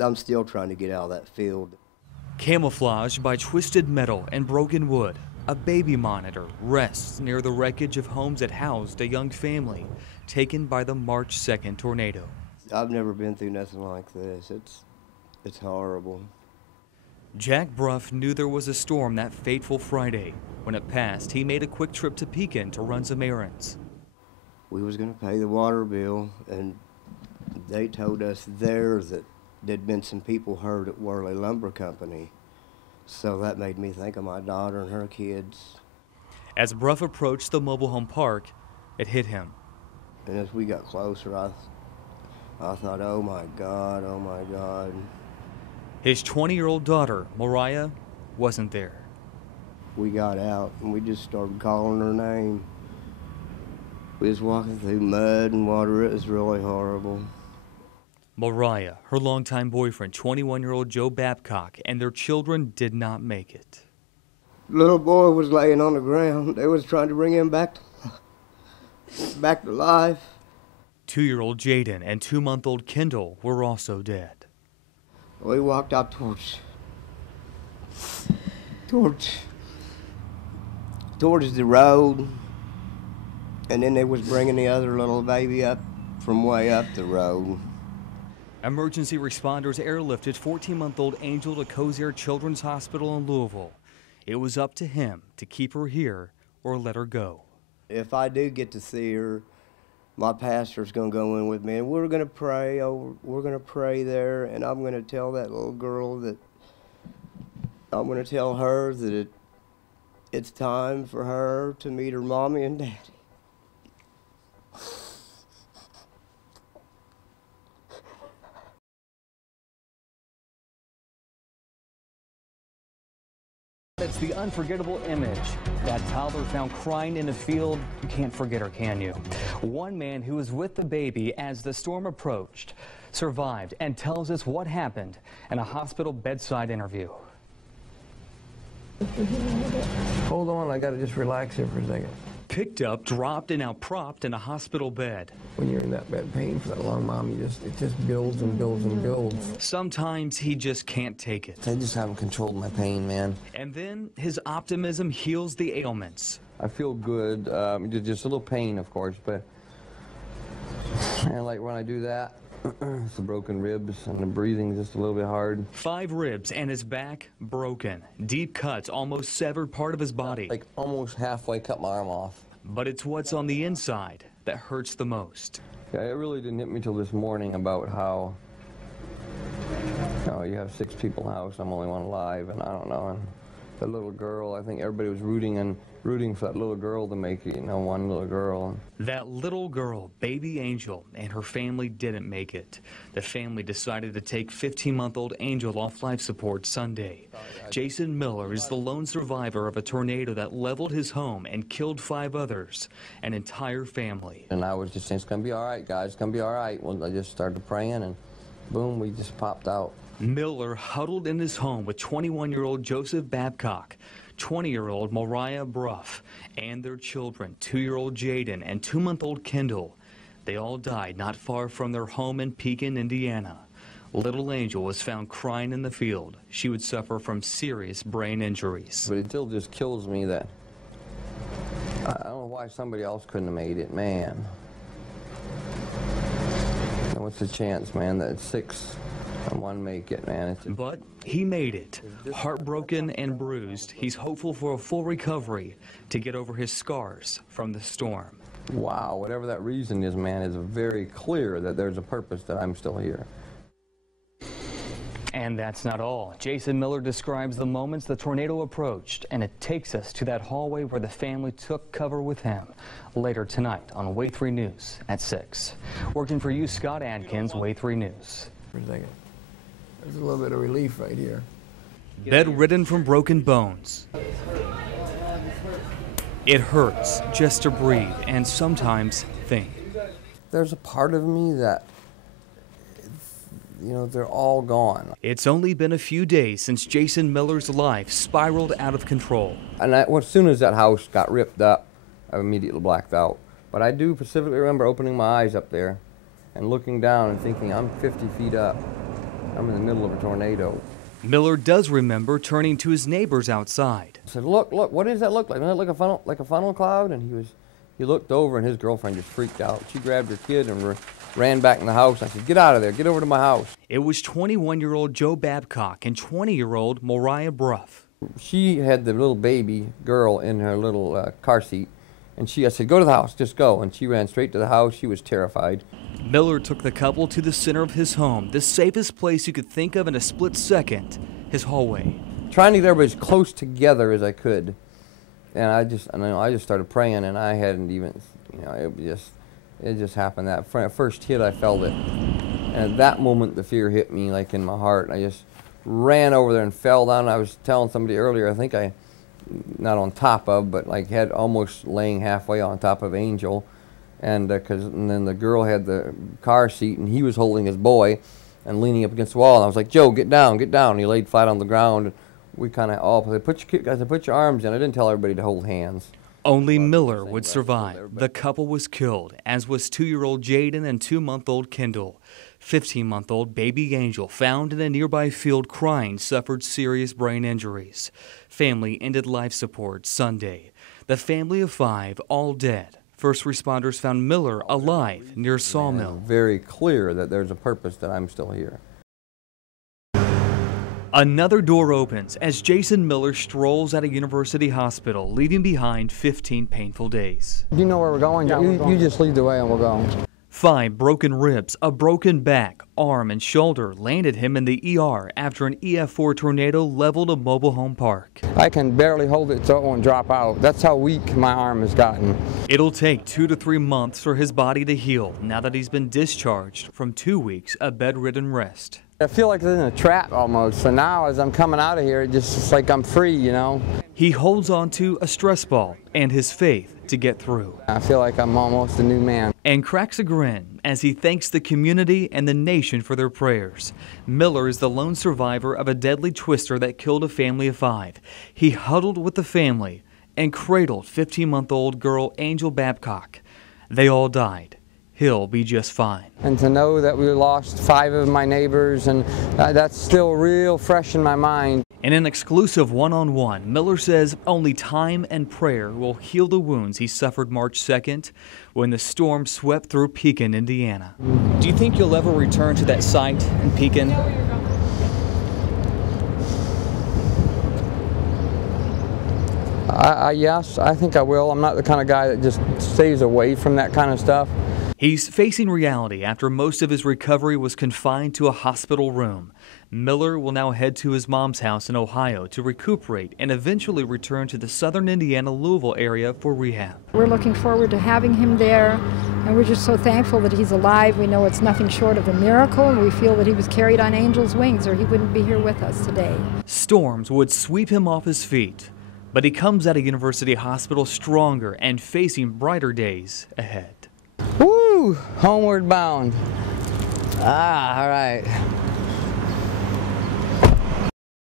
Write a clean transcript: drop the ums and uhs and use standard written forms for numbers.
I'm still trying to get out of that field. Camouflaged by twisted metal and broken wood, a baby monitor rests near the wreckage of homes that housed a young family taken by the March 2nd tornado. I've never been through nothing like this. It's horrible. Jack Bruff knew there was a storm that fateful Friday. When it passed, he made a quick trip to Pekin to run some errands. We was going to pay the water bill, and they told us there that there'd been some people hurt at Worley Lumber Company. So that made me think of my daughter and her kids. As Bruff approached the mobile home park, it hit him. And as we got closer, I thought, oh my God, oh my God. His 20-year-old daughter, Mariah, wasn't there. We got out and we just started calling her name. We was walking through mud and water. It was really horrible. Mariah, her longtime boyfriend, 21-year-old Joe Babcock, and their children did not make it. Little boy was laying on the ground. They was trying to bring him back to life. 2-year-old Jaden and 2-month-old Kendall were also dead. We walked up towards the road, and then they was bringing the other little baby up from way up the road. Emergency responders airlifted 14-month-old Angel to Cozier Children's Hospital in Louisville. It was up to him to keep her here or let her go. If I do get to see her, my pastor's going to go in with me, and we're going to pray. We're going to pray there, and I'm going to tell that little girl that I'm going to tell her that it's time for her to meet her mommy and daddy. It's the unforgettable image. That toddler found crying in a field. You can't forget her, can you? One man who was with the baby as the storm approached survived and tells us what happened in a hospital bedside interview. Hold on, I gotta just relax here for a second. Picked up, dropped, and now propped in a hospital bed. When you're in that bad pain for that long, Mom, it just builds and builds and builds. Sometimes he just can't take it. I just haven't controlled my pain, man. And then his optimism heals the ailments. I feel good, just a little pain, of course, but and like when I do that, it's the broken ribs and the breathing just a little bit hard. 5 ribs and his back broken. Deep cuts almost severed part of his body. Like almost halfway cut my arm off. But it's what's on the inside that hurts the most. Yeah, it really didn't hit me till this morning about how, you have 6 people in the house, I'm only one alive, and I don't know. And the little girl, I think everybody was rooting for that little girl to make it, one little girl. That little girl, baby Angel, and her family didn't make it. The family decided to take 15-month-old Angel off life support Sunday. Jason Miller is the lone survivor of a tornado that leveled his home and killed 5 others, an entire family. And I was just saying, it's gonna be all right, guys, it's gonna be all right. Well, I just started praying, and boom, we just popped out. Miller huddled in his home with 21-year-old Joseph Babcock, 20-year-old Mariah Bruff, and their children, 2-year-old Jaden and 2-month-old Kendall. They all died not far from their home in Pekin, Indiana. Little Angel was found crying in the field. She would suffer from serious brain injuries. But it still just kills me that I don't know why somebody else couldn't have made it, man. What's the chance, man, that 6 and 1 make it, man? But he made it. Heartbroken and bruised, he's hopeful for a full recovery to get over his scars from the storm. Wow, whatever that reason is, man, it's very clear that there's a purpose that I'm still here. And that's not all. Jason Miller describes the moments the tornado approached, and it takes us to that hallway where the family took cover with him. Later tonight on Way 3 News at 6. Working for you, Scott Adkins, Way 3 News. For a second. There's a little bit of relief right here. Bedridden from broken bones. It hurts just to breathe and sometimes think. There's a part of me that, they're all gone. It's only been a few days since Jason Miller's life spiraled out of control. And as soon as that house got ripped up, I immediately blacked out. But I do specifically remember opening my eyes up there and looking down and thinking, I'm 50 feet up. I'm in the middle of a tornado. Miller does remember turning to his neighbors outside. I said, look, what does that look like? Doesn't that look like a funnel cloud? And he looked over, and his girlfriend just freaked out. She grabbed her kid and ran back in the house. I said, get out of there, get over to my house. It was 21-year-old Joe Babcock and 20-year-old Moriah Bruff. She had the little baby girl in her little car seat, and I said, go to the house, just go. And she ran straight to the house. She was terrified. Miller took the couple to the center of his home, the safest place you could think of in a split second, his hallway. Trying to get everybody as close together as I could. And I just started praying, and I hadn't even, it just happened. That first hit, I felt it. And at that moment, the fear hit me like in my heart. I just ran over there and fell down. I was telling somebody earlier, I think not on top of, but like had almost laying halfway on top of Angel. And then the girl had the car seat, and he was holding his boy and leaning up against the wall. And I was like, Joe, get down, get down. And he laid flat on the ground. We kind of all said, put your arms in. I didn't tell everybody to hold hands. Only Miller would survive. The couple was killed, as was 2-year-old Jaden and 2-month-old Kendall. 15-month-old baby Angel, found in a nearby field crying, suffered serious brain injuries. Family ended life support Sunday. The family of 5, all dead. First responders found Miller alive near Sawmill. Very clear that there's a purpose that I'm still here. Another door opens as Jason Miller strolls out of University Hospital, leaving behind 15 painful days. Do you know where we're going? Yeah, you just lead the way and we'll go. 5 broken ribs, a broken back, arm, and shoulder landed him in the ER after an EF4 tornado leveled a mobile home park. I can barely hold it so it won't drop out. That's how weak my arm has gotten. It'll take 2 to 3 months for his body to heal now that he's been discharged from 2 weeks of bedridden rest. I feel like it's in a trap almost. So now as I'm coming out of here, it's like I'm free, you know. He holds on to a stress ball and his faith to get through. I feel like I'm almost a new man. And cracks a grin as he thanks the community and the nation for their prayers. Miller is the lone survivor of a deadly twister that killed a family of 5. He huddled with the family and cradled 15-month-old girl Angel Babcock. They all died. He'll be just fine. And to know that we lost 5 of my neighbors, and that's still real fresh in my mind. In an exclusive one-on-one, Miller says only time and prayer will heal the wounds he suffered March 2nd when the storm swept through Pekin, Indiana. Do you think you'll ever return to that site in Pekin? Yes, I think I will. I'm not the kind of guy that just stays away from that kind of stuff. He's facing reality after most of his recovery was confined to a hospital room. Miller will now head to his mom's house in Ohio to recuperate and eventually return to the southern Indiana, Louisville area for rehab. We're looking forward to having him there, and we're just so thankful that he's alive. We know it's nothing short of a miracle, and we feel that he was carried on angel's wings or he wouldn't be here with us today. Storms would sweep him off his feet, but he comes out of University Hospital stronger and facing brighter days ahead. Woo! Homeward bound. All right.